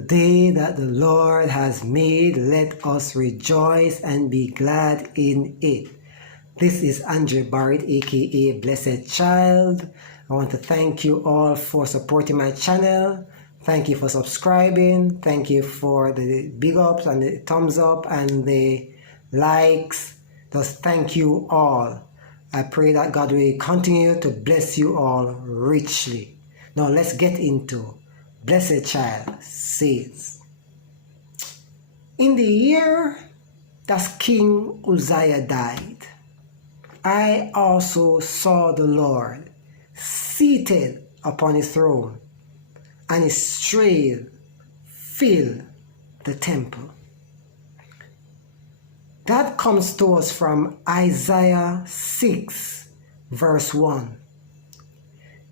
the day that the Lord has made. Let us rejoice and be glad in it. This is Andre Barrett, aka Blessed Child. I want to thank you all for supporting my channel. Thank you for subscribing. Thank you for the big ups and the thumbs up and the likes. Just thank you all. I pray that God will continue to bless you all richly. Now let's get into Blessed Child says, in the year that King Uzziah died, I also saw the Lord seated upon his throne, and his train filled the temple. That comes to us from Isaiah 6, verse 1.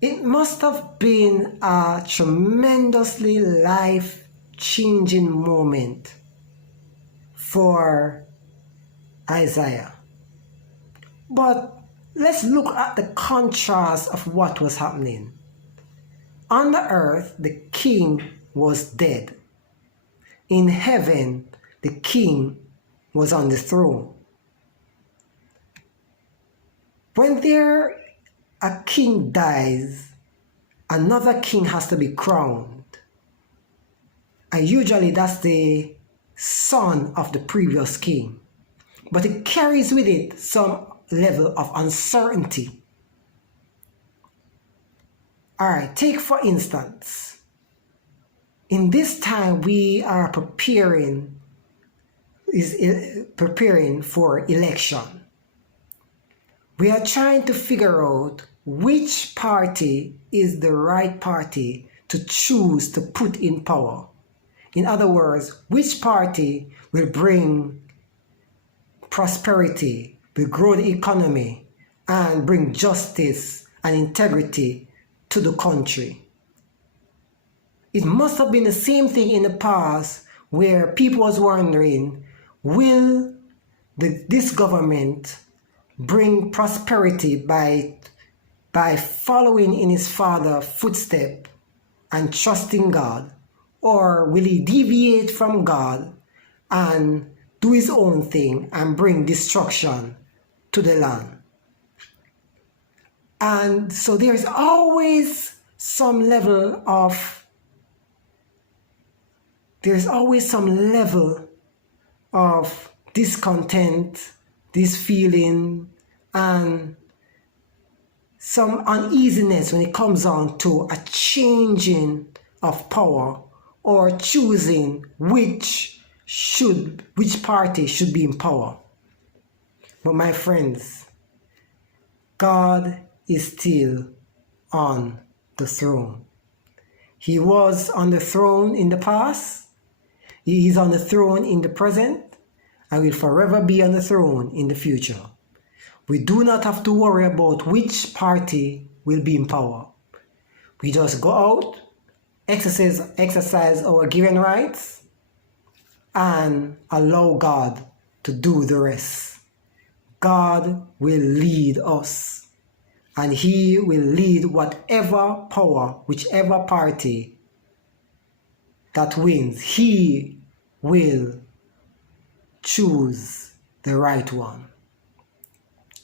It must have been a tremendously life-changing moment for Isaiah. But let's look at the contrast of what was happening. On the earth, the king was dead. In heaven, the king was on the throne. When a king dies, another king has to be crowned. And usually that's the son of the previous king. But it carries with it some level of uncertainty. All right, take for instance, in this time we are preparing for election. We are trying to figure out which party is the right party to choose to put in power. In other words, which party will bring prosperity, will grow the economy, and bring justice and integrity to the country. It must have been the same thing in the past where people was wondering, will this government bring prosperity by following in his father's footsteps and trusting God, or will he deviate from God and do his own thing and bring destruction to the land? And so there's always some level of discontent, this feeling, and some uneasiness when it comes on to a changing of power or choosing which party should be in power. But my friends, God is still on the throne. He was on the throne in the past, he is on the throne in the present, and will forever be on the throne in the future. We do not have to worry about which party will be in power. We just go out, exercise our given rights, and allow God to do the rest. God will lead us, and he will lead whatever power, whichever party that wins. He will choose the right one.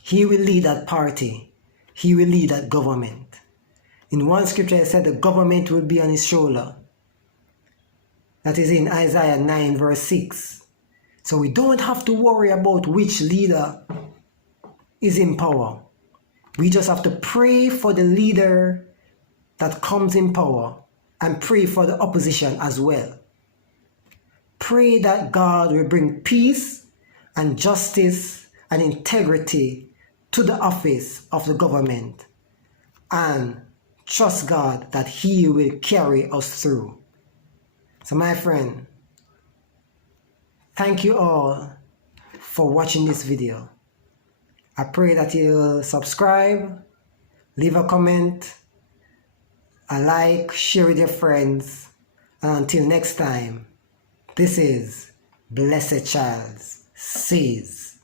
He will lead that party. He will lead that government. In one scripture it said the government will be on his shoulder. That is in Isaiah 9 verse 6. So we don't have to worry about which leader is in power. We just have to pray for the leader that comes in power and pray for the opposition as well. Pray that God will bring peace and justice and integrity to the office of the government, and trust God that he will carry us through. So my friend, thank you all for watching this video. I pray that you'll subscribe, leave a comment, a like, share with your friends, and until next time, this is Blessed Child says.